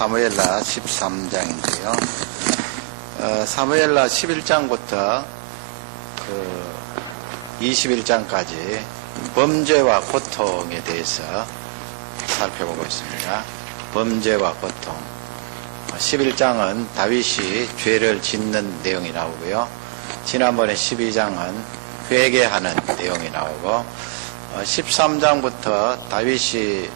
사무엘라 13장인데요. 사무엘라 11장부터 21장까지 범죄와 고통에 대해서 살펴보고 있습니다. 범죄와 고통. 11장은 다윗이 죄를 짓는 내용이 나오고요. 지난번에 12장은 회개하는 내용이 나오고 13장부터 다윗이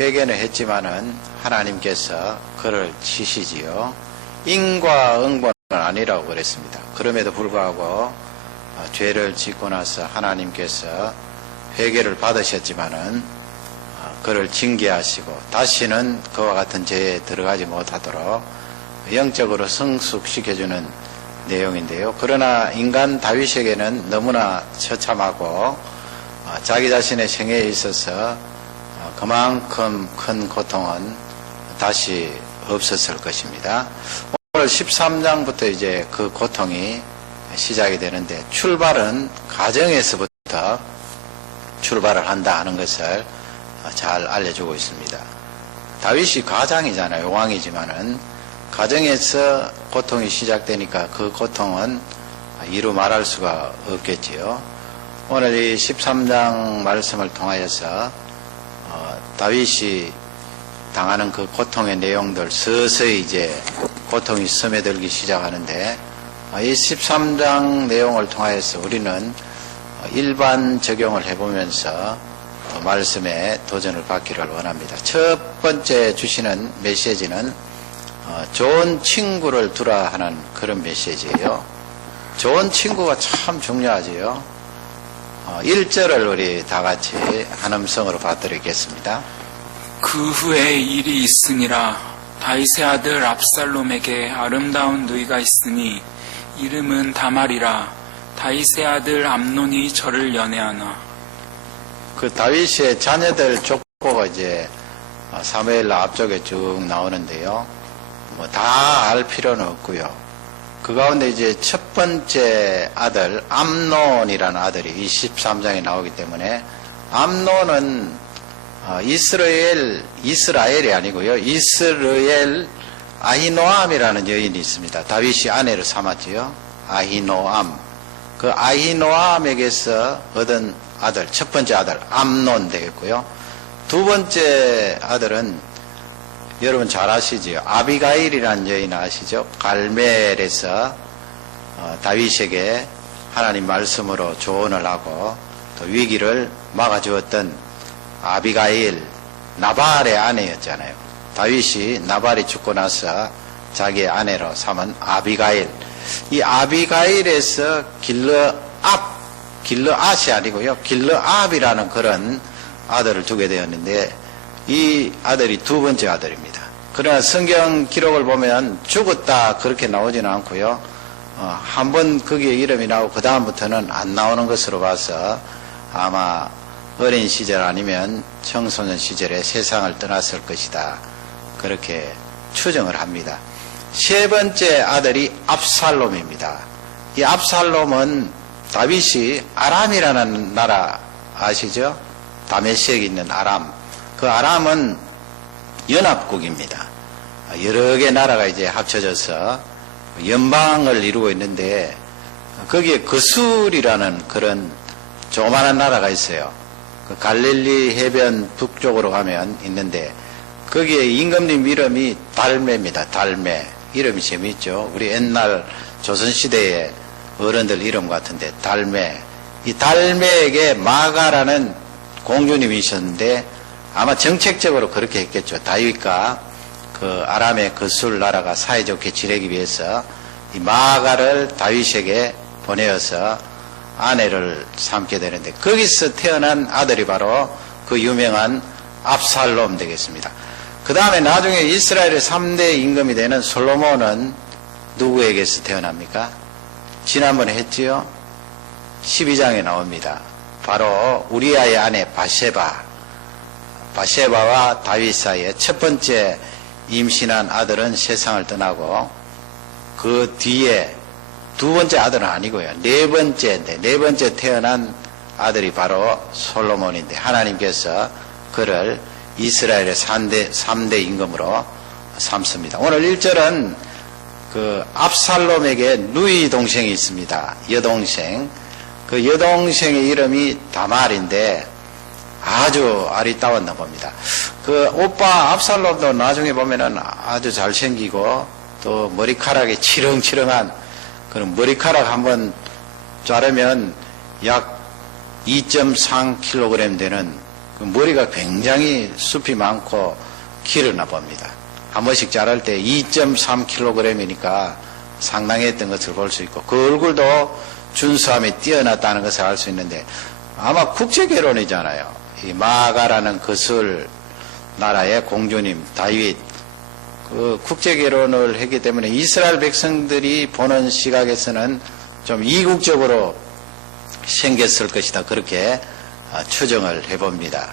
회개는 했지만은 하나님께서 그를 치시지요. 인과 응보는 아니라고 그랬습니다. 그럼에도 불구하고 죄를 짓고 나서 하나님께서 회개를 받으셨지만은 그를 징계하시고 다시는 그와 같은 죄에 들어가지 못하도록 영적으로 성숙시켜주는 내용인데요. 그러나 인간 다윗에게는 너무나 처참하고 자기 자신의 생애에 있어서 그만큼 큰 고통은 다시 없었을 것입니다. 오늘 13장부터 이제 그 고통이 시작이 되는데 출발은 가정에서부터 출발을 한다 하는 것을 잘 알려주고 있습니다. 다윗이 가장이잖아요. 왕이지만은 가정에서 고통이 시작되니까 그 고통은 이루 말할 수가 없겠지요. 오늘 이 13장 말씀을 통하여서 다윗이 당하는 그 고통의 내용들 서서히 이제 고통이 스며들기 시작하는데 이 13장 내용을 통하여서 우리는 일반 적용을 해보면서 말씀에 도전을 받기를 원합니다. 첫 번째 주시는 메시지는 좋은 친구를 두라 하는 그런 메시지예요. 좋은 친구가 참 중요하지요. 1절을 우리 다 같이 한 음성으로 받드리겠습니다. 그 후에 일이 있으니라. 다윗의 아들 압살롬에게 아름다운 누이가 있으니 이름은 다말이라. 다윗의 아들 암논이 저를 연애하나. 그 다윗의 자녀들 족보가 이제 사무엘라 앞쪽에 쭉 나오는데요. 뭐 다 알 필요는 없고요. 그 가운데 이제 첫 번째 아들 암논이라는 아들이 23장에 나오기 때문에 암논은 이스라엘이 아니고요. 이스라엘 아히노암이라는 여인이 있습니다. 다윗이 아내를 삼았지요. 아히노암. 그 아히노암에게서 얻은 아들, 첫 번째 아들 암논 되겠고요. 두 번째 아들은 여러분 잘 아시지요. 아비가일이라는 여인 아시죠? 갈멜에서 다윗에게 하나님 말씀으로 조언을 하고 또 위기를 막아주었던 아비가일, 나발의 아내였잖아요. 다윗이 나발이 죽고 나서 자기의 아내로 삼은 아비가일. 이 아비가일에서 길르앗이 아니고요. 길르압이라는 그런 아들을 두게 되었는데 이 아들이 두 번째 아들입니다. 그러나 성경 기록을 보면 죽었다 그렇게 나오지는 않고요. 한번 거기에 이름이 나오고 그 다음부터는 안 나오는 것으로 봐서 아마 어린 시절 아니면 청소년 시절에 세상을 떠났을 것이다. 그렇게 추정을 합니다. 세 번째 아들이 압살롬입니다. 이 압살롬은 다윗이 아람이라는 나라 아시죠? 다메섹에 있는 아람. 그 아람은 연합국입니다. 여러 개 나라가 이제 합쳐져서 연방을 이루고 있는데 거기에 거술이라는 그런 조그마한 나라가 있어요. 그 갈릴리 해변 북쪽으로 가면 있는데 거기에 임금님 이름이 달메입니다. 달메. 이름이 재미있죠. 우리 옛날 조선시대의 어른들 이름 같은데 달메. 이 달메에게 마가라는 공주님이셨는데 아마 정책적으로 그렇게 했겠죠. 다윗과 그 아람의 거술 나라가 사이좋게 지내기 위해서 이 마가를 다윗에게 보내어서 아내를 삼게 되는데 거기서 태어난 아들이 바로 그 유명한 압살롬 되겠습니다. 그 다음에 나중에 이스라엘의 3대 임금이 되는 솔로몬은 누구에게서 태어납니까? 지난번에 했지요. 12장에 나옵니다. 바로 우리아의 아내 바세바와 다윗 사이에 첫 번째 임신한 아들은 세상을 떠나고 그 뒤에 두 번째 아들은 아니고요. 네 번째 태어난 아들이 바로 솔로몬인데 하나님께서 그를 이스라엘의 3대 임금으로 삼습니다. 오늘 1절은 그 압살롬에게 누이 동생이 있습니다. 여동생. 그 여동생의 이름이 다말인데 아주 아리따웠나 봅니다. 그 오빠 압살롬도 나중에 보면은 아주 잘생기고 또 머리카락이 치렁치렁한 그런 머리카락 한번 자르면 약 2.3kg 되는 그 머리가 굉장히 숲이 많고 길었나 봅니다. 한 번씩 자랄 때 2.3kg이니까 상당했던 것을 볼 수 있고 그 얼굴도 준수함이 뛰어났다는 것을 알 수 있는데 아마 국제결혼이잖아요. 이 마가라는 거슬 나라의 공주님 다윗 그 국제결혼을 했기 때문에 이스라엘 백성들이 보는 시각에서는 좀 이국적으로 생겼을 것이다. 그렇게 추정을 해봅니다.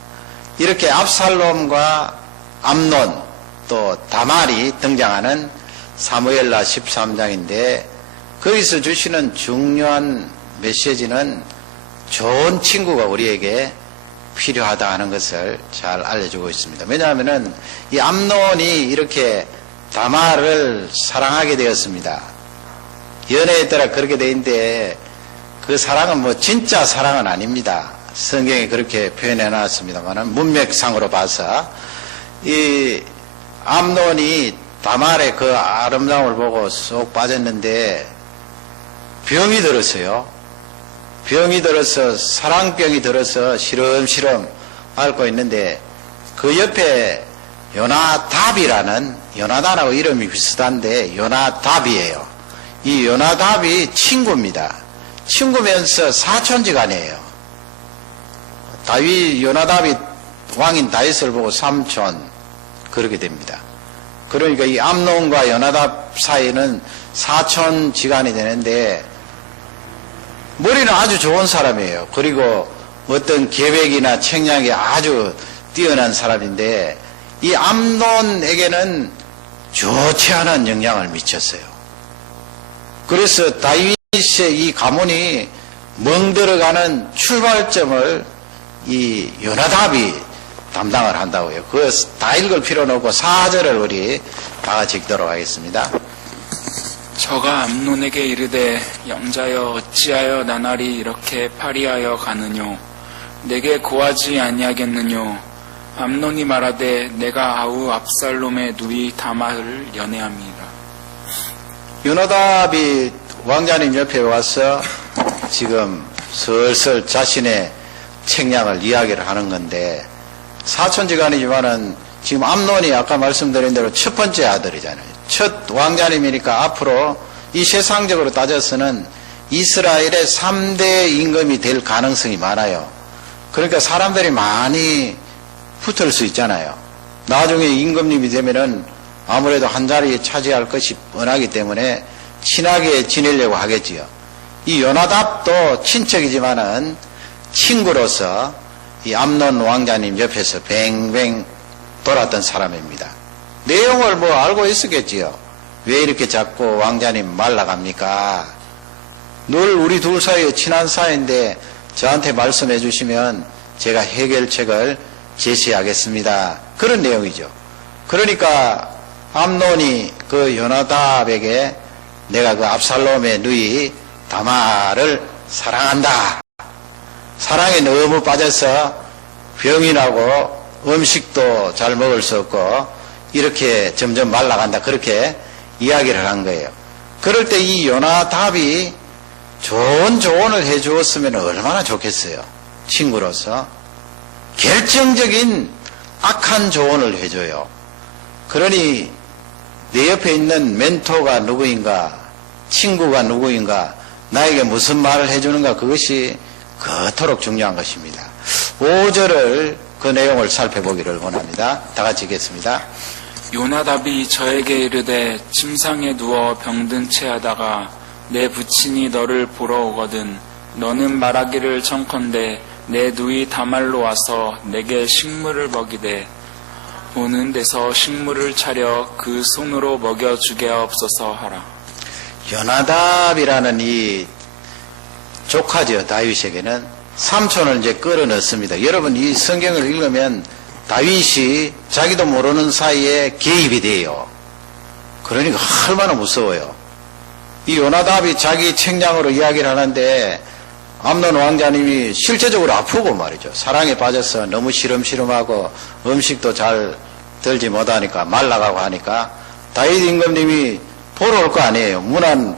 이렇게 압살롬과 암논 또 다말이 등장하는 사무엘라 13장인데 거기서 주시는 중요한 메시지는 좋은 친구가 우리에게 필요하다 하는 것을 잘 알려주고 있습니다. 왜냐하면은 이 암논이 이렇게 다말을 사랑하게 되었습니다. 연애에 따라 그렇게 돼 있는데 그 사랑은 뭐 진짜 사랑은 아닙니다. 성경에 그렇게 표현해 놨습니다만 문맥상으로 봐서 이 암논이 다말의 그 아름다움을 보고 쏙 빠졌는데 병이 들었어요. 병이 들어서 사랑병이 들어서 시름시름 앓고 있는데 그 옆에 요나답이라는 요나단하고 이름이 비슷한데 요나답이에요. 이 요나답이 친구입니다. 친구면서 사촌지간이에요. 다윗 요나답이 왕인 다윗을 보고 삼촌 그렇게 됩니다. 그러니까 이 암논과 요나답 사이는 사촌지간이 되는데 머리는 아주 좋은 사람이에요. 그리고 어떤 계획이나 책략이 아주 뛰어난 사람인데 이 암논에게는 좋지 않은 영향을 미쳤어요. 그래서 다윗의 이 가문이 멍들어가는 출발점을 이 요나답이 담당을 한다고요. 그거 다 읽을 필요는 없고 4절을 우리 다 같이 읽도록 하겠습니다. 저가 암논에게 이르되 영자여 어찌하여 나날이 이렇게 파리하여 가느뇨 내게 고하지 아니하겠느뇨 암논이 말하되 내가 아우 압살롬의 누이 다말을 연애합니다. 요나답이 왕자님 옆에 와서 지금 슬슬 자신의 책략을 이야기를 하는 건데 사촌지간이지만은 지금 암논이 아까 말씀드린 대로 첫 번째 아들이잖아요. 첫 왕자님이니까 앞으로 이 세상적으로 따져서는 이스라엘의 3대 임금이 될 가능성이 많아요. 그러니까 사람들이 많이 붙을 수 있잖아요. 나중에 임금님이 되면은 아무래도 한 자리에 차지할 것이 뻔하기 때문에 친하게 지내려고 하겠지요. 이 요나답도 친척이지만은 친구로서 이 암논 왕자님 옆에서 뱅뱅 돌았던 사람입니다. 내용을 뭐 알고 있었겠지요. 왜 이렇게 자꾸 왕자님 말라갑니까? 늘 우리 둘 사이에 친한 사이인데 저한테 말씀해 주시면 제가 해결책을 제시하겠습니다. 그런 내용이죠. 그러니까 암논이 그 요나답에게 내가 그 압살롬의 누이 다말을 사랑한다. 사랑에 너무 빠져서 병이 나고 음식도 잘 먹을 수 없고 이렇게 점점 말라간다. 그렇게 이야기를 한 거예요. 그럴 때 이 요나답이 좋은 조언을 해 주었으면 얼마나 좋겠어요. 친구로서. 결정적인 악한 조언을 해줘요. 그러니 내 옆에 있는 멘토가 누구인가, 친구가 누구인가, 나에게 무슨 말을 해주는가, 그것이 그토록 중요한 것입니다. 5절을 그 내용을 살펴보기를 원합니다. 다 같이 읽겠습니다. 요나답이 저에게 이르되 침상에 누워 병든 채 하다가 내 부친이 너를 보러 오거든 너는 말하기를 청컨대 내 누이 다말로 와서 내게 식물을 먹이되 오는 데서 식물을 차려 그 손으로 먹여주게 하옵소서 하라. 요나답이라는 이 조카죠. 다윗에게는 삼촌을 이제 끌어 넣습니다. 여러분 이 성경을 읽으면 다윗이 자기도 모르는 사이에 개입이 돼요. 그러니까 얼마나 무서워요. 이 요나답이 자기 책량으로 이야기를 하는데 암논 왕자님이 실제적으로 아프고 말이죠. 사랑에 빠져서 너무 시름시름하고 음식도 잘 들지 못하니까 말라가고 하니까 다윗 임금님이 보러 올 거 아니에요.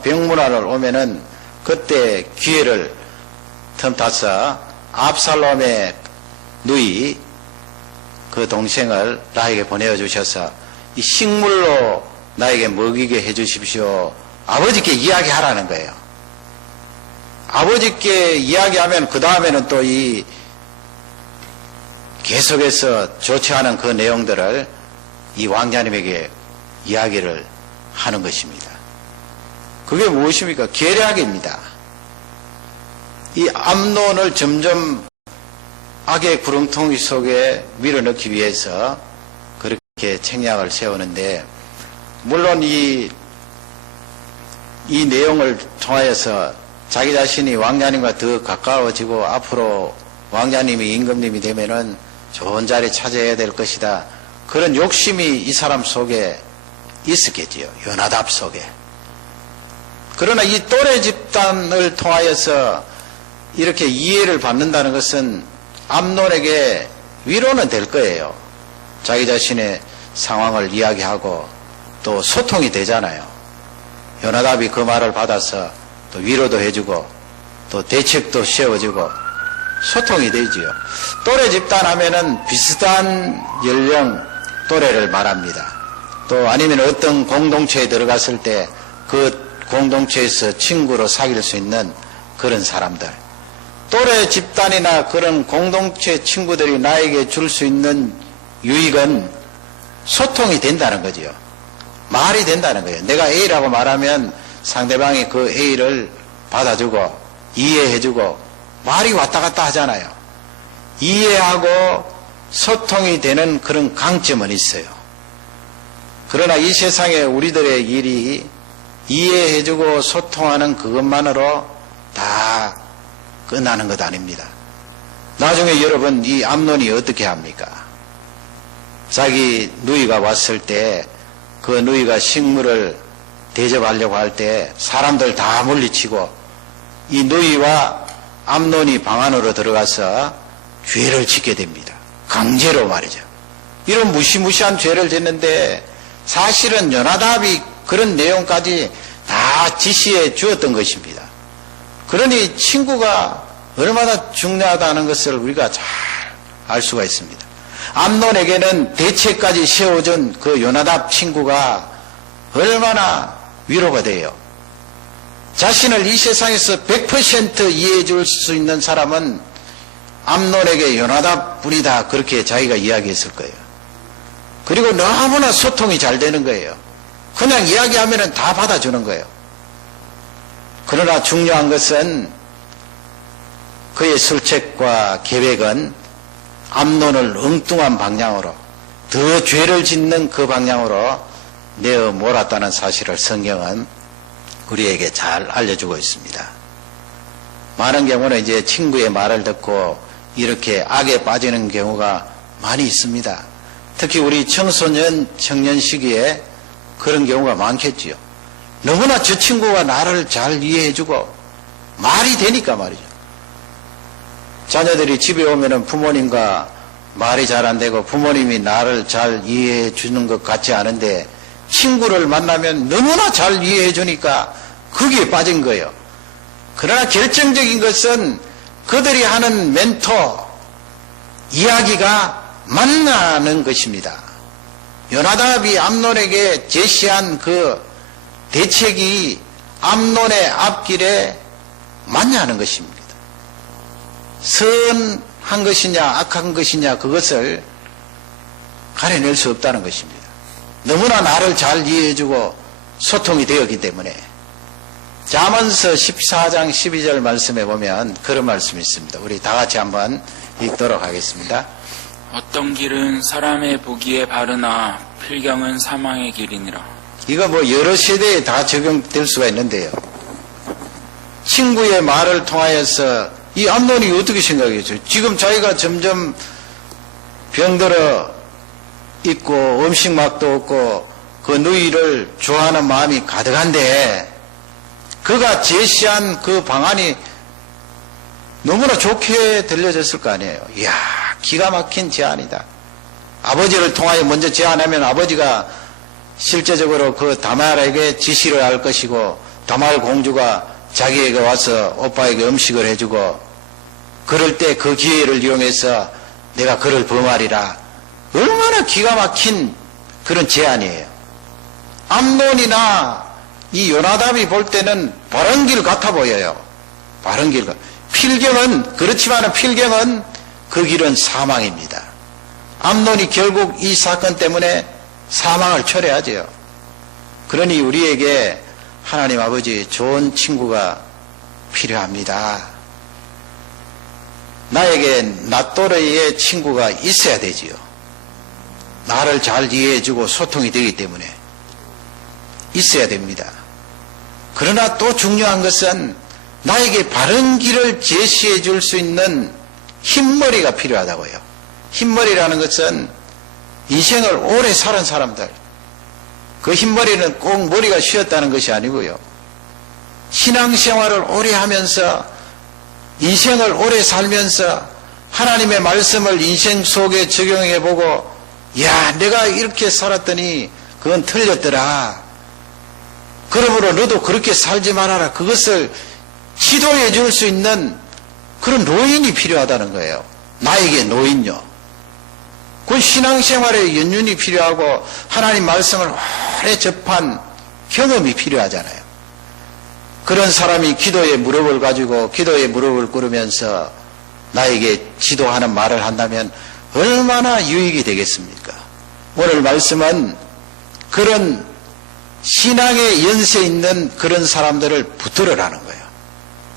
병문안을 오면은 그때 기회를 틈타서 압살롬의 누이 그 동생을 나에게 보내주셔서 이 식물로 나에게 먹이게 해주십시오. 아버지께 이야기하라는 거예요. 아버지께 이야기하면 그 다음에는 또 이 계속해서 좋지 않은 그 내용들을 이 왕자님에게 이야기를 하는 것입니다. 그게 무엇입니까? 계략입니다. 이 암논을 점점 악의 구렁텅이 속에 밀어넣기 위해서 그렇게 책략을 세우는데, 물론 이 내용을 통하여서 자기 자신이 왕자님과 더 가까워지고 앞으로 왕자님이 임금님이 되면은 좋은 자리 찾아야 될 것이다. 그런 욕심이 이 사람 속에 있었겠지요. 요나답 속에. 그러나 이 또래 집단을 통하여서 이렇게 이해를 받는다는 것은 암논에게 위로는 될 거예요. 자기 자신의 상황을 이야기하고 또 소통이 되잖아요. 요나답이 그 말을 받아서 또 위로도 해주고 또 대책도 세워주고 소통이 되지요. 또래 집단 하면은 비슷한 연령 또래를 말합니다. 또 아니면 어떤 공동체에 들어갔을 때 그 공동체에서 친구로 사귈 수 있는 그런 사람들. 또래 집단이나 그런 공동체 친구들이 나에게 줄 수 있는 유익은 소통이 된다는 거지요. 말이 된다는 거예요. 내가 A라고 말하면 상대방이 그 A를 받아주고 이해해주고 말이 왔다 갔다 하잖아요. 이해하고 소통이 되는 그런 강점은 있어요. 그러나 이 세상에 우리들의 일이 이해해주고 소통하는 그것만으로 다 끝나는 것 아닙니다. 나중에 여러분 이 암논이 어떻게 합니까? 자기 누이가 왔을 때 그 누이가 식물을 대접하려고 할 때 사람들 다 물리치고 이 누이와 암논이 방 안으로 들어가서 죄를 짓게 됩니다. 강제로 말이죠. 이런 무시무시한 죄를 짓는데 사실은 요나답이 그런 내용까지 다 지시해 주었던 것입니다. 그러니 친구가 얼마나 중요하다는 것을 우리가 잘 알 수가 있습니다. 암논에게는 대책까지 세워준 그 요나답 친구가 얼마나 위로가 돼요. 자신을 이 세상에서 100% 이해해 줄 수 있는 사람은 암논에게 요나답 뿐이다. 그렇게 자기가 이야기했을 거예요. 그리고 너무나 소통이 잘 되는 거예요. 그냥 이야기하면 다 받아주는 거예요. 그러나 중요한 것은 그의 술책과 계획은 암논을 엉뚱한 방향으로 더 죄를 짓는 그 방향으로 내어 몰았다는 사실을 성경은 우리에게 잘 알려주고 있습니다. 많은 경우는 이제 친구의 말을 듣고 이렇게 악에 빠지는 경우가 많이 있습니다. 특히 우리 청소년, 청년 시기에 그런 경우가 많겠지요. 너무나 저 친구가 나를 잘 이해해주고 말이 되니까 말이죠. 자녀들이 집에 오면은 부모님과 말이 잘 안 되고 부모님이 나를 잘 이해해 주는 것 같지 않은데 친구를 만나면 너무나 잘 이해해 주니까 거기에 빠진 거예요. 그러나 결정적인 것은 그들이 하는 멘토, 이야기가 만나는 것입니다. 요나답이 암논에게 제시한 그 대책이 암논의 앞길에 맞냐는 것입니다. 선한 것이냐 악한 것이냐 그것을 가려낼 수 없다는 것입니다. 너무나 나를 잘 이해해주고 소통이 되었기 때문에. 잠언서 14장 12절 말씀에 보면 그런 말씀이 있습니다. 우리 다 같이 한번 읽도록 하겠습니다. 어떤 길은 사람의 보기에 바르나 필경은 사망의 길이니라. 이거 뭐 여러 세대에 다 적용될 수가 있는데요. 친구의 말을 통하여서 이 암논이 어떻게 생각했어요? 지금 자기가 점점 병들어 있고 음식 맛도 없고 그 누이를 좋아하는 마음이 가득한데 그가 제시한 그 방안이 너무나 좋게 들려졌을 거 아니에요. 이야, 기가 막힌 제안이다. 아버지를 통하여 먼저 제안하면 아버지가 실제적으로 그 다말에게 지시를 할 것이고 다말 공주가 자기에게 와서 오빠에게 음식을 해주고 그럴 때 그 기회를 이용해서 내가 그를 범하리라. 얼마나 기가 막힌 그런 제안이에요. 암논이나 이 요나답이 볼 때는 바른 길 같아 보여요. 바른 길. 필경은 그렇지만 필경은 그 길은 사망입니다. 암논이 결국 이 사건 때문에 사망을 초래하지요. 그러니 우리에게 하나님 아버지 좋은 친구가 필요합니다. 나에게 나 또래의 친구가 있어야 되지요. 나를 잘 이해해주고 소통이 되기 때문에 있어야 됩니다. 그러나 또 중요한 것은 나에게 바른 길을 제시해 줄 수 있는 흰머리가 필요하다고요. 흰머리라는 것은 인생을 오래 살은 사람들, 그 흰머리는 꼭 머리가 쉬었다는 것이 아니고요. 신앙생활을 오래 하면서 인생을 오래 살면서 하나님의 말씀을 인생 속에 적용해보고 야, 내가 이렇게 살았더니 그건 틀렸더라. 그러므로 너도 그렇게 살지 말아라. 그것을 지도해 줄 수 있는 그런 노인이 필요하다는 거예요. 나에게 노인요. 그 신앙생활에 연륜이 필요하고 하나님 말씀을 오래 접한 경험이 필요하잖아요. 그런 사람이 기도의 무릎을 가지고 기도의 무릎을 꿇으면서 나에게 지도하는 말을 한다면 얼마나 유익이 되겠습니까? 오늘 말씀은 그런 신앙의 연세 있는 그런 사람들을 붙들으라는 거예요.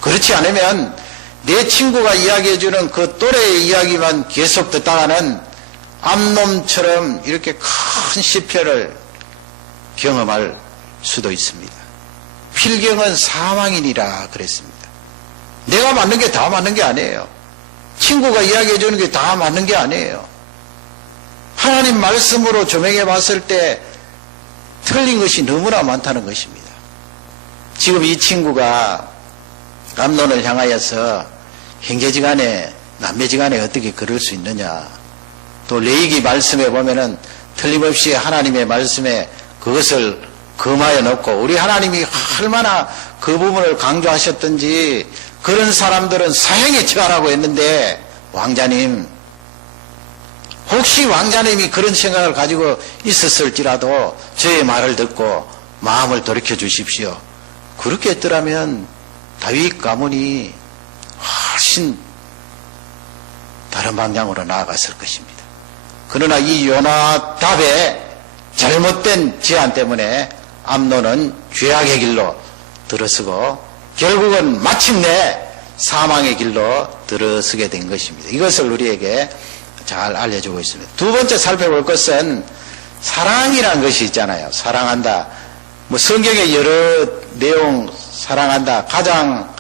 그렇지 않으면 내 친구가 이야기해주는 그 또래의 이야기만 계속 듣다가는 암놈처럼 이렇게 큰 시편을 경험할 수도 있습니다. 필경은 사망이니라 그랬습니다. 내가 맞는 게 다 맞는 게 아니에요. 친구가 이야기해주는 게 다 맞는 게 아니에요. 하나님 말씀으로 조명해 봤을 때 틀린 것이 너무나 많다는 것입니다. 지금 이 친구가 암논을 향하여서 형제지간에 남매지간에 어떻게 그럴 수 있느냐. 또 레위기 말씀에 보면은 틀림없이 하나님의 말씀에 그것을 금하여 놓고 우리 하나님이 얼마나 그 부분을 강조하셨던지 그런 사람들은 사형에 처하라고 했는데 왕자님 혹시 왕자님이 그런 생각을 가지고 있었을지라도 저의 말을 듣고 마음을 돌이켜 주십시오. 그렇게 했더라면 다윗 가문이 훨씬 다른 방향으로 나아갔을 것입니다. 그러나 이 요나답의 잘못된 제안 때문에 암논은 죄악의 길로 들어서고 결국은 마침내 사망의 길로 들어서게 된 것입니다. 이것을 우리에게 잘 알려주고 있습니다. 두 번째 살펴볼 것은 사랑이라는 것이 있잖아요. 사랑한다. 뭐 성경의 여러 내용 사랑한다. 가장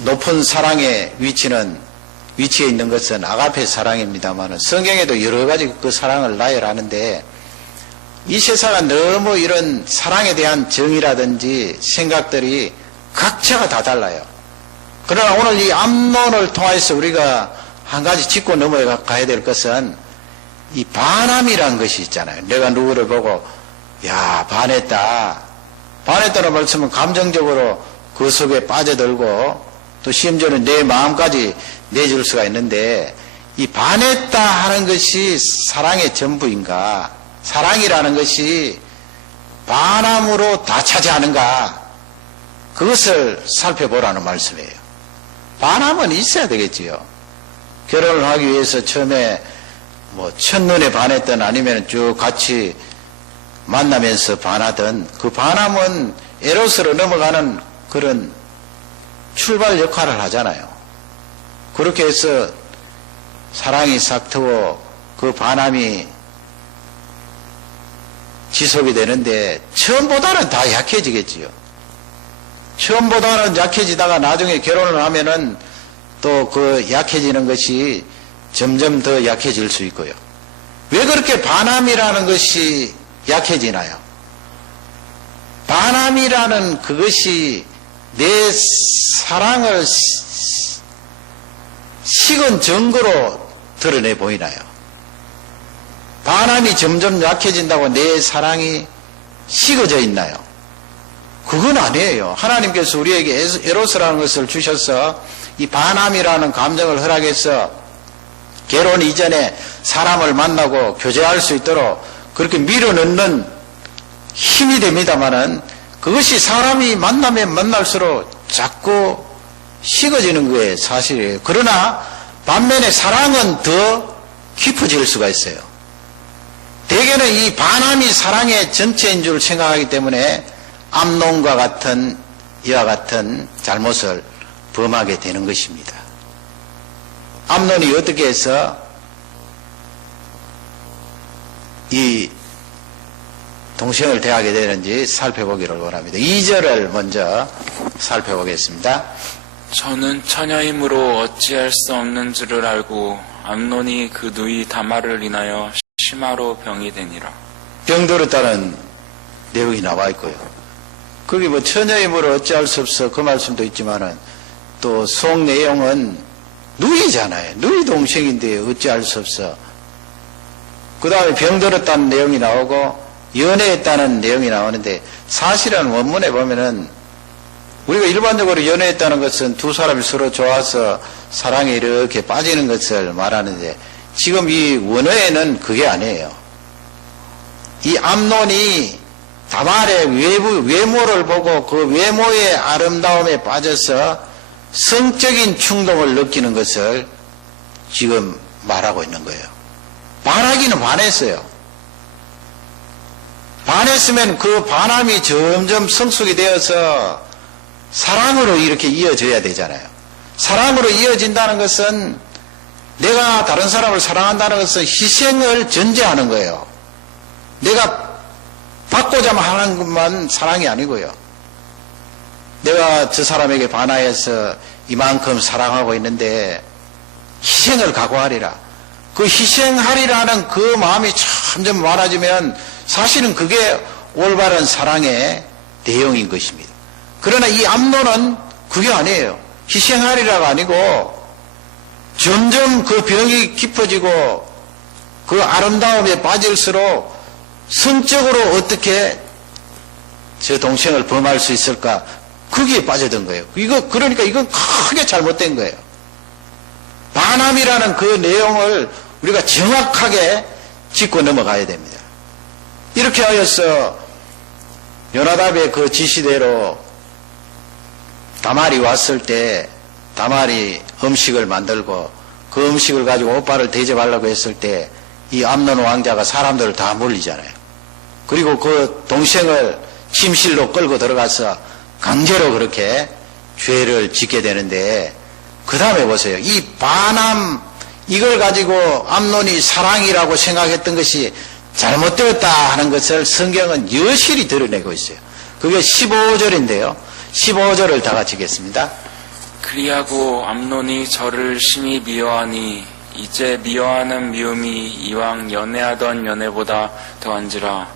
높은 사랑의 위치에 있는 것은 아가페 사랑입니다만 성경에도 여러 가지 그 사랑을 나열하는데 이 세상은 너무 이런 사랑에 대한 정의라든지 생각들이 각자가 다 달라요. 그러나 오늘 이 암논을 통해서 우리가 한 가지 짚고 넘어가야 될 것은 이 반함이라는 것이 있잖아요. 내가 누구를 보고 야 반했다는 말씀은 감정적으로 그 속에 빠져들고 또 심지어는 내 마음까지 내줄 수가 있는데 이 반했다 하는 것이 사랑의 전부인가? 사랑이라는 것이 반함으로 다 차지하는가? 그것을 살펴보라는 말씀이에요. 반함은 있어야 되겠지요. 결혼을 하기 위해서 처음에 뭐 첫눈에 반했든 아니면 쭉 같이 만나면서 반하든 그 반함은 에로스로 넘어가는 그런 출발 역할을 하잖아요. 그렇게 해서 사랑이 싹 트고 그 반함이 지속이 되는데 처음보다는 다 약해지겠지요. 처음보다는 약해지다가 나중에 결혼을 하면은 또 그 약해지는 것이 점점 더 약해질 수 있고요. 왜 그렇게 반함이라는 것이 약해지나요? 반함이라는 그것이 내 사랑을 식은 증거로 드러내 보이나요? 반함이 점점 약해진다고 내 사랑이 식어져 있나요? 그건 아니에요. 하나님께서 우리에게 에로스라는 것을 주셔서 이 반함이라는 감정을 허락해서 결혼 이전에 사람을 만나고 교제할 수 있도록 그렇게 밀어넣는 힘이 됩니다마는 그것이 사람이 만나면 만날수록 자꾸 식어지는 거에 사실이에요. 그러나 반면에 사랑은 더 깊어질 수가 있어요. 대개는 이 반함이 사랑의 전체인 줄 생각하기 때문에 암논과 같은 이와 같은 잘못을 범하게 되는 것입니다. 암논이 어떻게 해서 이 동생을 대하게 되는지 살펴보기를 원합니다. 2절을 먼저 살펴보겠습니다. 저는 처녀이므로 어찌할 수 없는 줄을 알고 암논이 그 누이 다말을 인하여 심화로 병이 되니라. 병들었다는 내용이 나와 있고요. 거기 뭐 처녀이므로 어찌할 수 없어 그 말씀도 있지만은 또 속 내용은 누이잖아요. 누이 동생인데 어찌할 수 없어. 그 다음에 병들었다는 내용이 나오고 연애했다는 내용이 나오는데 사실은 원문에 보면은 우리가 일반적으로 연애했다는 것은 두 사람이 서로 좋아서 사랑에 이렇게 빠지는 것을 말하는데 지금 이 원어에는 그게 아니에요. 이 암논이 다말의 외모를 보고 그 외모의 아름다움에 빠져서 성적인 충동을 느끼는 것을 지금 말하고 있는 거예요. 반하기는 반했어요. 반했으면 그 반함이 점점 성숙이 되어서 사랑으로 이렇게 이어져야 되잖아요. 사랑으로 이어진다는 것은 내가 다른 사람을 사랑한다는 것은 희생을 전제하는 거예요. 내가 받고자 하는 것만 사랑이 아니고요. 내가 저 사람에게 반하여서 이만큼 사랑하고 있는데 희생을 각오하리라. 그 희생하리라는 그 마음이 점점 많아지면 사실은 그게 올바른 사랑의 내용인 것입니다. 그러나 이 암논은 그게 아니에요. 희생하리라가 아니고 점점 그 병이 깊어지고 그 아름다움에 빠질수록 성적으로 어떻게 저 동생을 범할 수 있을까? 거기에 빠져든 거예요. 그러니까 이건 크게 잘못된 거예요. 반함이라는 그 내용을 우리가 정확하게 짚고 넘어가야 됩니다. 이렇게 하여서 요나답의 그 지시대로 다말이 왔을 때 다말이 음식을 만들고 그 음식을 가지고 오빠를 대접하려고 했을 때 이 암논 왕자가 사람들을 다 물리잖아요. 그리고 그 동생을 침실로 끌고 들어가서 강제로 그렇게 죄를 짓게 되는데 그 다음에 보세요. 이 반함 이걸 가지고 암논이 사랑이라고 생각했던 것이 잘못되었다 하는 것을 성경은 여실히 드러내고 있어요. 그게 15절인데요. 15절을 다 같이 읽겠습니다. 그리하고 암논이 저를 심히 미워하니 이제 미워하는 미움이 이왕 연애하던 연애보다 더한지라.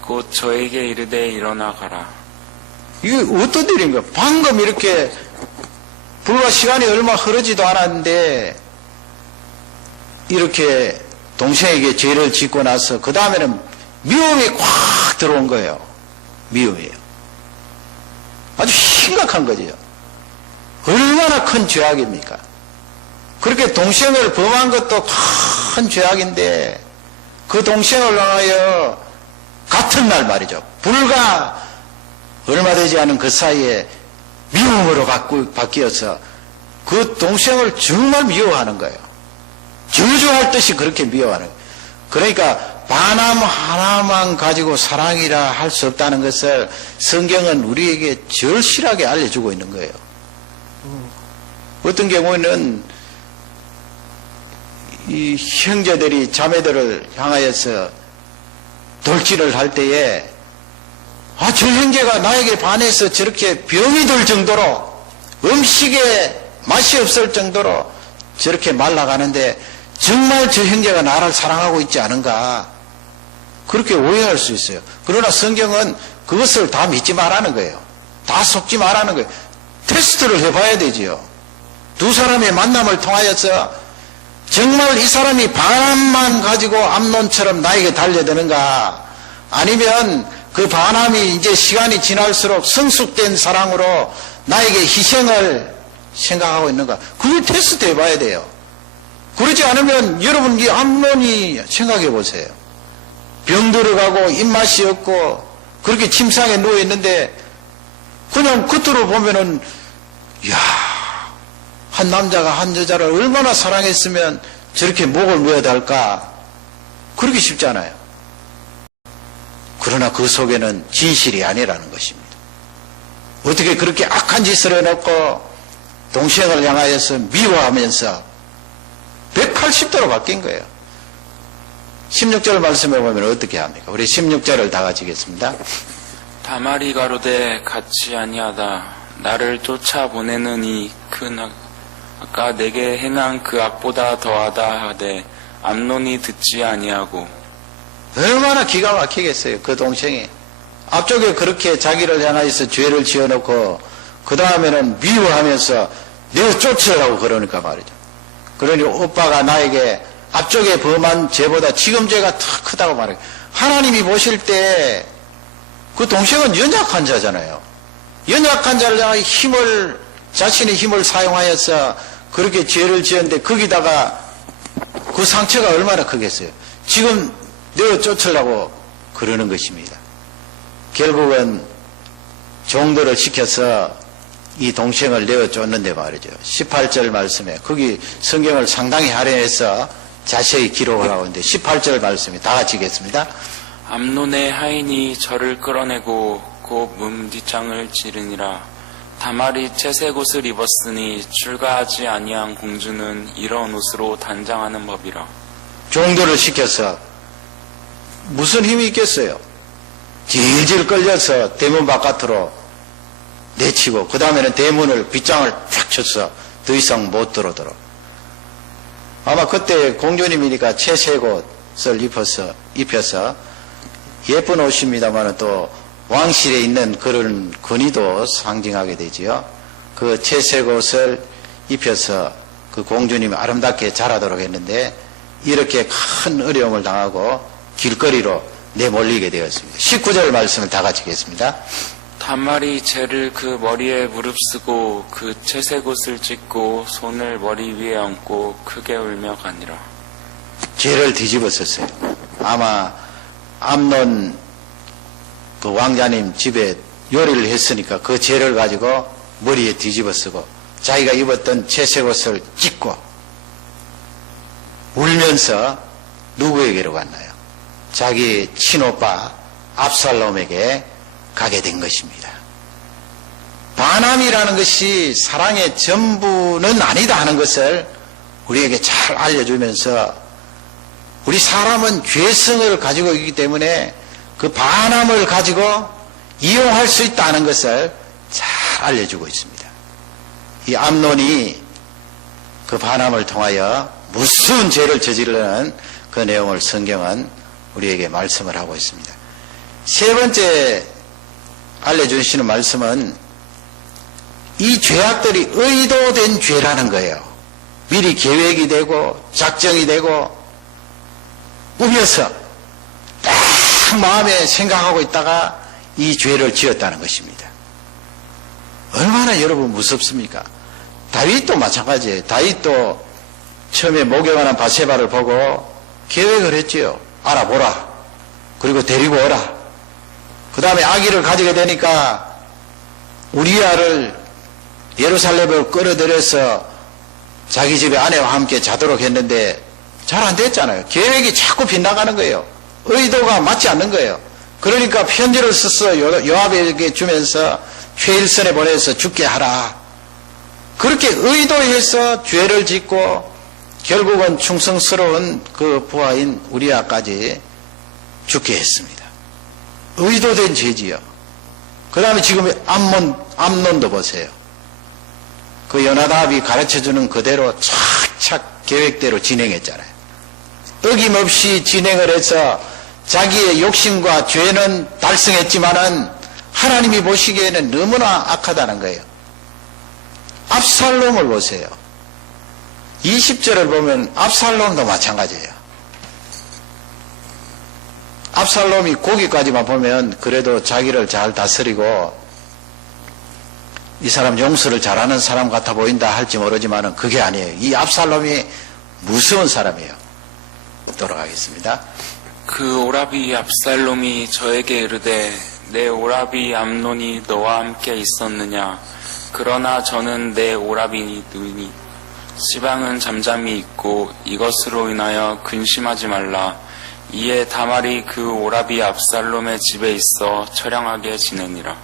곧 저에게 이르되 일어나 가라. 이게 어떤 일인가? 방금 이렇게 불과 시간이 얼마 흐르지도 않았는데 이렇게 동생에게 죄를 짓고 나서 그 다음에는 미움이 꽉 들어온 거예요. 미움이에요. 아주 심각한 거죠. 얼마나 큰 죄악입니까? 그렇게 동생을 범한 것도 큰 죄악인데 그 동생을 향하여 같은 날 말이죠. 불과 얼마 되지 않은 그 사이에 미움으로 바뀌어서 그 동생을 정말 미워하는 거예요. 저주할 듯이 그렇게 미워하는 거예요. 그러니까 반함 하나만 가지고 사랑이라 할 수 없다는 것을 성경은 우리에게 절실하게 알려주고 있는 거예요. 어떤 경우에는 이 형제들이 자매들을 향하여서 돌진을 할 때에 저 형제가 나에게 반해서 저렇게 병이 들 정도로 음식에 맛이 없을 정도로 저렇게 말라가는데 정말 저 형제가 나를 사랑하고 있지 않은가 그렇게 오해할 수 있어요. 그러나 성경은 그것을 다 믿지 말라는 거예요. 다 속지 말라는 거예요. 테스트를 해봐야 되지요. 두 사람의 만남을 통하여서 정말 이 사람이 바람만 가지고 암논처럼 나에게 달려드는가, 아니면 그 바람이 이제 시간이 지날수록 성숙된 사랑으로 나에게 희생을 생각하고 있는가, 그걸 테스트 해봐야 돼요. 그러지 않으면 여러분 이 암논이 생각해 보세요. 병 들어가고 입맛이 없고 그렇게 침상에 누워 있는데 그냥 겉으로 보면은, 이야, 한 남자가 한 여자를 얼마나 사랑했으면 저렇게 목을 매어달까, 그러기 쉽잖아요. 그러나 그 속에는 진실이 아니라는 것입니다. 어떻게 그렇게 악한 짓을 해놓고 동생을 향하여서 미워하면서 180도로 바뀐 거예요. 16절 말씀에 보면 어떻게 합니까? 우리 16절을 다 같이 읽겠습니다. 다말이 가로되 같이 아니하다. 나를 쫓아보내는 이 큰 아까 내게 행한 그 악보다 더하다 하되 암논이 듣지 아니하고. 얼마나 기가 막히겠어요. 그 동생이 앞쪽에 그렇게 자기를 향하여서 죄를 지어놓고 그 다음에는 미워하면서 내가 쫓으라고 그러니까 말이죠. 그러니 오빠가 나에게 앞쪽에 범한 죄보다 지금 죄가 더 크다고 말해요. 하나님이 보실 때 그 동생은 연약한 자잖아요. 연약한 자를 향해 자신의 힘을 사용하여서 그렇게 죄를 지었는데 거기다가 그 상처가 얼마나 크겠어요. 지금 내어 쫓으려고 그러는 것입니다. 결국은 종도를 시켜서 이 동생을 내어 쫓는데 말이죠. 18절 말씀에 거기 성경을 상당히 할애해서 자세히 기록을 하고 있는데 18절 말씀이 다 같이 읽겠습니다. 암논의 하인이 저를 끌어내고 곧 문뒷장을 찌르니라. 다말이 채색 옷을 입었으니 출가하지 아니한 공주는 이런 옷으로 단장하는 법이라. 종도를 시켜서 무슨 힘이 있겠어요? 질질 끌려서 대문 바깥으로 내치고 그 다음에는 대문을 빗장을 쫙 쳐서 더 이상 못 들어오도록. 아마 그때 공주님이니까 채색 옷을 입혀서 예쁜 옷입니다만 또 왕실에 있는 그런 권위도 상징하게 되지요. 그 채색 옷을 입혀서 그 공주님이 아름답게 자라도록 했는데 이렇게 큰 어려움을 당하고 길거리로 내몰리게 되었습니다. 19절 말씀을 다 같이 읽겠습니다. 다말이 죄를 그 머리에 무릅쓰고 그 채색 옷을 찢고 손을 머리 위에 얹고 크게 울며 가니라. 죄를 뒤집었었어요. 아마 암논 그 왕자님 집에 요리를 했으니까 그 죄를 가지고 머리에 뒤집어 쓰고 자기가 입었던 채색 옷을 찢고 울면서 누구에게로 갔나요? 자기 친오빠 압살롬에게 가게 된 것입니다. 반함이라는 것이 사랑의 전부는 아니다 하는 것을 우리에게 잘 알려주면서 우리 사람은 죄성을 가지고 있기 때문에 그 반함을 가지고 이용할 수 있다는 것을 잘 알려주고 있습니다. 이 암논이 그 반함을 통하여 무서운 죄를 저지르는 그 내용을 성경은 우리에게 말씀을 하고 있습니다. 세 번째 알려주시는 말씀은 이 죄악들이 의도된 죄라는 거예요. 미리 계획이 되고 작정이 되고 우겨서 딱 마음에 생각하고 있다가 이 죄를 지었다는 것입니다. 얼마나 여러분 무섭습니까? 다윗도 마찬가지예요. 다윗도 처음에 목욕하는 바세바를 보고 계획을 했지요. 알아보라. 그리고 데리고 오라. 그 다음에 아기를 가지게 되니까 우리아를 예루살렘으로 끌어들여서 자기 집에 아내와 함께 자도록 했는데 잘 안 됐잖아요. 계획이 자꾸 빗나가는 거예요. 의도가 맞지 않는 거예요. 그러니까 편지를 써서 요압에게 주면서 최일선에 보내서 죽게 하라. 그렇게 의도해서 죄를 짓고 결국은 충성스러운 그 부하인 우리아까지 죽게 했습니다. 의도된 죄지요. 그 다음에 지금 암논도 보세요. 그 요나답이 가르쳐주는 그대로 착착 계획대로 진행했잖아요. 어김없이 진행을 해서 자기의 욕심과 죄는 달성했지만은 하나님이 보시기에는 너무나 악하다는 거예요. 압살롬을 보세요. 20절을 보면 압살롬도 마찬가지예요. 압살롬이 거기까지만 보면 그래도 자기를 잘 다스리고 이 사람 용서를 잘하는 사람 같아 보인다 할지 모르지만 그게 아니에요. 이 압살롬이 무서운 사람이에요. 돌아가겠습니다. 그 오라비 압살롬이 저에게 이르되 내 오라비 암논이 너와 함께 있었느냐? 그러나 저는 내 오라비니 시방은 잠잠히 있고 이것으로 인하여 근심하지 말라. 이에 다말이 그 오라비 압살롬의 집에 있어 처량하게 지내니라.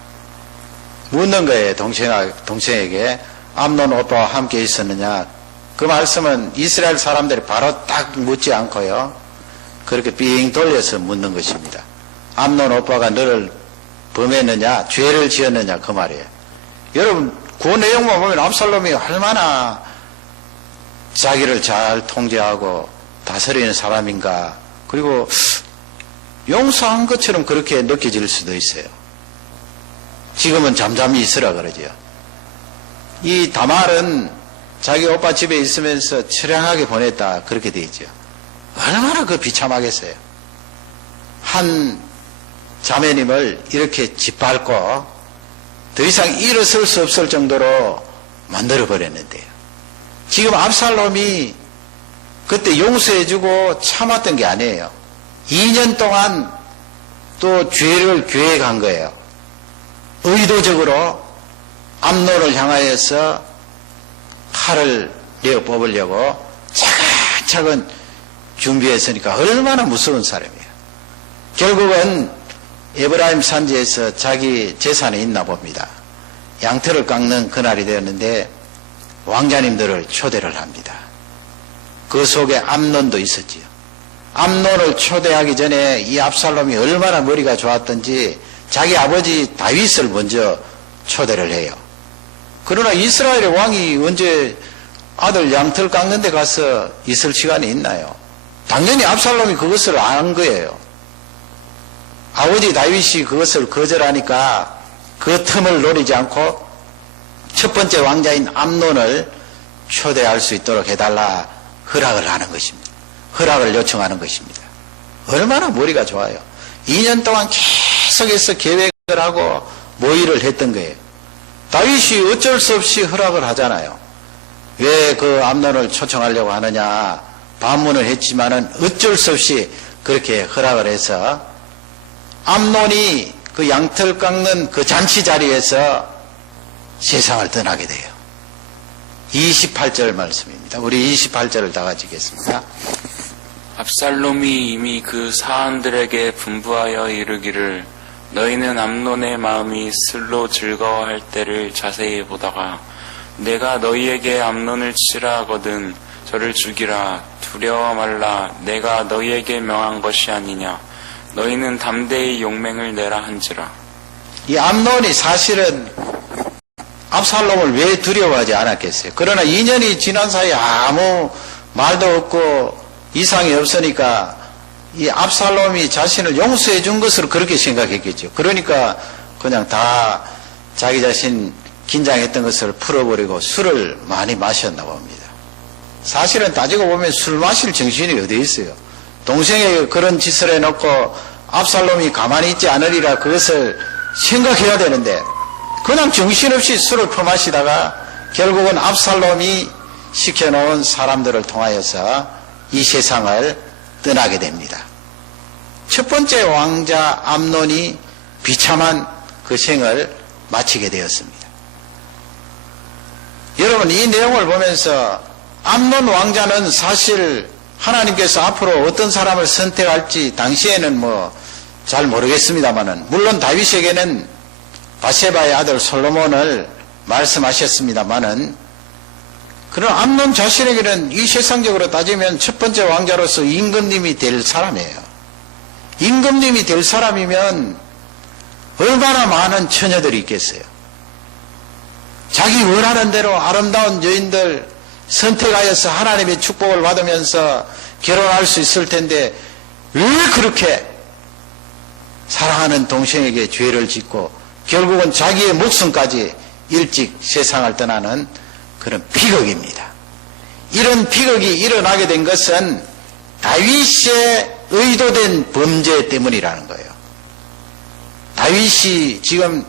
묻는 거예요. 동생에게 암논 오빠와 함께 있었느냐. 그 말씀은 이스라엘 사람들이 바로 딱 묻지 않고요. 그렇게 삥 돌려서 묻는 것입니다. 암논 오빠가 너를 범했느냐, 죄를 지었느냐 그 말이에요. 여러분 그 내용만 보면 압살롬이 얼마나 자기를 잘 통제하고 다스리는 사람인가. 그리고 용서한 것처럼 그렇게 느껴질 수도 있어요. 지금은 잠잠히 있으라 그러죠. 이 다말은 자기 오빠 집에 있으면서 처량하게 보냈다 그렇게 돼 있죠. 얼마나 그 비참하겠어요. 한 자매님을 이렇게 짓밟고 더 이상 일어설 수 없을 정도로 만들어버렸는데요. 지금 압살롬이 그때 용서해주고 참았던 게 아니에요. 2년 동안 또 죄를 계획한 거예요. 의도적으로 암논을 향하여서 칼을 내어 뽑으려고 차근차근 준비했으니까 얼마나 무서운 사람이에요. 결국은 에브라임 산지에서 자기 재산이 있나 봅니다. 양털을 깎는 그날이 되었는데 왕자님들을 초대를 합니다. 그 속에 암논도 있었지요. 암논을 초대하기 전에 이 압살롬이 얼마나 머리가 좋았던지 자기 아버지 다윗을 먼저 초대를 해요. 그러나 이스라엘의 왕이 언제 아들 양털 깎는 데 가서 있을 시간이 있나요? 당연히 압살롬이 그것을 안 거예요. 아버지 다윗이 그것을 거절하니까 그 틈을 노리지 않고 첫 번째 왕자인 암논을 초대할 수 있도록 해달라 허락을 하는 것입니다. 허락을 요청하는 것입니다. 얼마나 머리가 좋아요. 2년 동안 계속해서 계획을 하고 모의를 했던 거예요. 다윗이 어쩔 수 없이 허락을 하잖아요. 왜 그 암논을 초청하려고 하느냐 반문을 했지만은 어쩔 수 없이 그렇게 허락을 해서 암논이 그 양털 깎는 그 잔치 자리에서 세상을 떠나게 돼요. 28절 말씀입니다. 우리 28절을 다 같이 읽겠습니다. 압살롬이 이미 그 사람들에게 분부하여 이르기를 너희는 암논의 마음이 슬로 즐거워할 때를 자세히 보다가 내가 너희에게 암논을 치라 하거든 저를 죽이라 두려워 말라 내가 너희에게 명한 것이 아니냐 너희는 담대히 용맹을 내라 한지라. 이 암논이 사실은 압살롬을 왜 두려워하지 않았겠어요? 그러나 2년이 지난 사이에 아무 말도 없고 이상이 없으니까 이 압살롬이 자신을 용서해 준 것으로 그렇게 생각했겠죠. 그러니까 그냥 다 자기 자신 긴장했던 것을 풀어버리고 술을 많이 마셨나 봅니다. 사실은 따지고 보면 술 마실 정신이 어디 있어요. 동생에게 그런 짓을 해놓고 압살롬이 가만히 있지 않으리라 그것을 생각해야 되는데 그냥 정신없이 술을 퍼마시다가 결국은 압살롬이 시켜놓은 사람들을 통하여서 이 세상을 떠나게 됩니다. 첫 번째 왕자 암논이 비참한 그 생을 마치게 되었습니다. 여러분 이 내용을 보면서 암논 왕자는 사실 하나님께서 앞으로 어떤 사람을 선택할지 당시에는 잘 모르겠습니다만은 물론 다윗에게는 바세바의 아들 솔로몬을 말씀하셨습니다만은 그런 암논 자신에게는 이 세상적으로 따지면 첫 번째 왕자로서 임금님이 될 사람이에요. 임금님이 될 사람이면 얼마나 많은 처녀들이 있겠어요. 자기 원하는 대로 아름다운 여인들 선택하여서 하나님의 축복을 받으면서 결혼할 수 있을 텐데 왜 그렇게 사랑하는 동생에게 죄를 짓고 결국은 자기의 목숨까지 일찍 세상을 떠나는 그런 비극입니다. 이런 비극이 일어나게 된 것은 다윗의 의도된 범죄 때문이라는 거예요. 다윗이 지금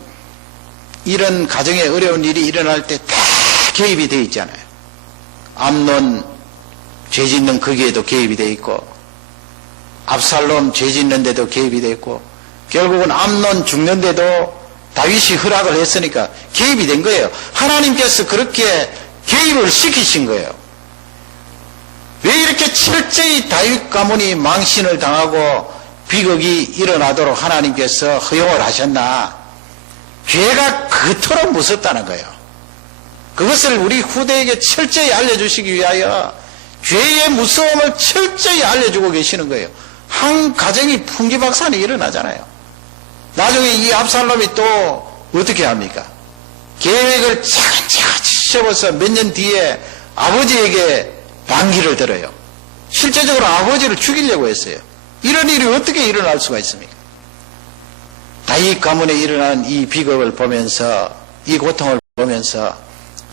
이런 가정에 어려운 일이 일어날 때 다 개입이 되어 있잖아요. 암논 죄 짓는 거기에도 개입이 되어 있고, 압살롬 죄 짓는데도 개입이 되어 있고, 결국은 암논 죽는데도 다윗이 허락을 했으니까 개입이 된 거예요. 하나님께서 그렇게 개입을 시키신 거예요. 왜 이렇게 철저히 다윗 가문이 망신을 당하고 비극이 일어나도록 하나님께서 허용을 하셨나? 죄가 그토록 무섭다는 거예요. 그것을 우리 후대에게 철저히 알려주시기 위하여 죄의 무서움을 철저히 알려주고 계시는 거예요. 한 가정이 풍기박산이 일어나잖아요. 나중에 이 압살롬이 또 어떻게 합니까? 계획을 차근차근 접어서 몇 년 뒤에 아버지에게 반기를 들어요. 실제적으로 아버지를 죽이려고 했어요. 이런 일이 어떻게 일어날 수가 있습니까? 다윗 가문에 일어난 이 비극을 보면서, 이 고통을 보면서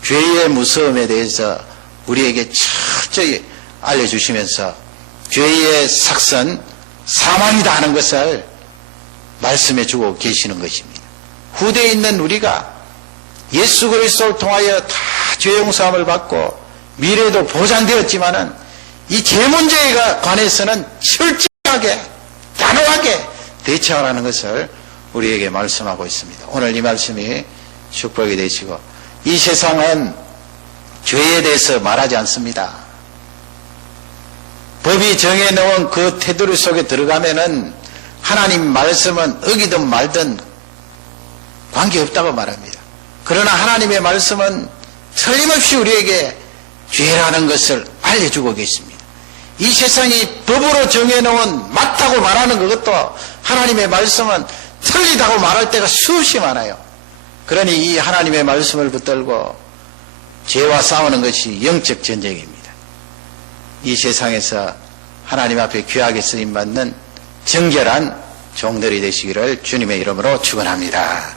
죄의 무서움에 대해서 우리에게 철저히 알려주시면서 죄의 삭선, 사망이다 하는 것을 말씀해 주고 계시는 것입니다. 후대에 있는 우리가 예수 그리스도를 통하여 다 죄 용서함을 받고 미래도 보장되었지만은 이 죄 문제에 관해서는 철저하게, 단호하게 대처하라는 것을 우리에게 말씀하고 있습니다. 오늘 이 말씀이 축복이 되시고, 이 세상은 죄에 대해서 말하지 않습니다. 법이 정해놓은 그 테두리 속에 들어가면은 하나님 말씀은 어기든 말든 관계없다고 말합니다. 그러나 하나님의 말씀은 틀림없이 우리에게 죄라는 것을 알려주고 계십니다. 이 세상이 법으로 정해놓은 맞다고 말하는 그것도 하나님의 말씀은 틀리다고 말할 때가 수없이 많아요. 그러니 이 하나님의 말씀을 붙들고 죄와 싸우는 것이 영적 전쟁입니다. 이 세상에서 하나님 앞에 귀하게 쓰임받는 정결한 종들이 되시기를 주님의 이름으로 축원합니다.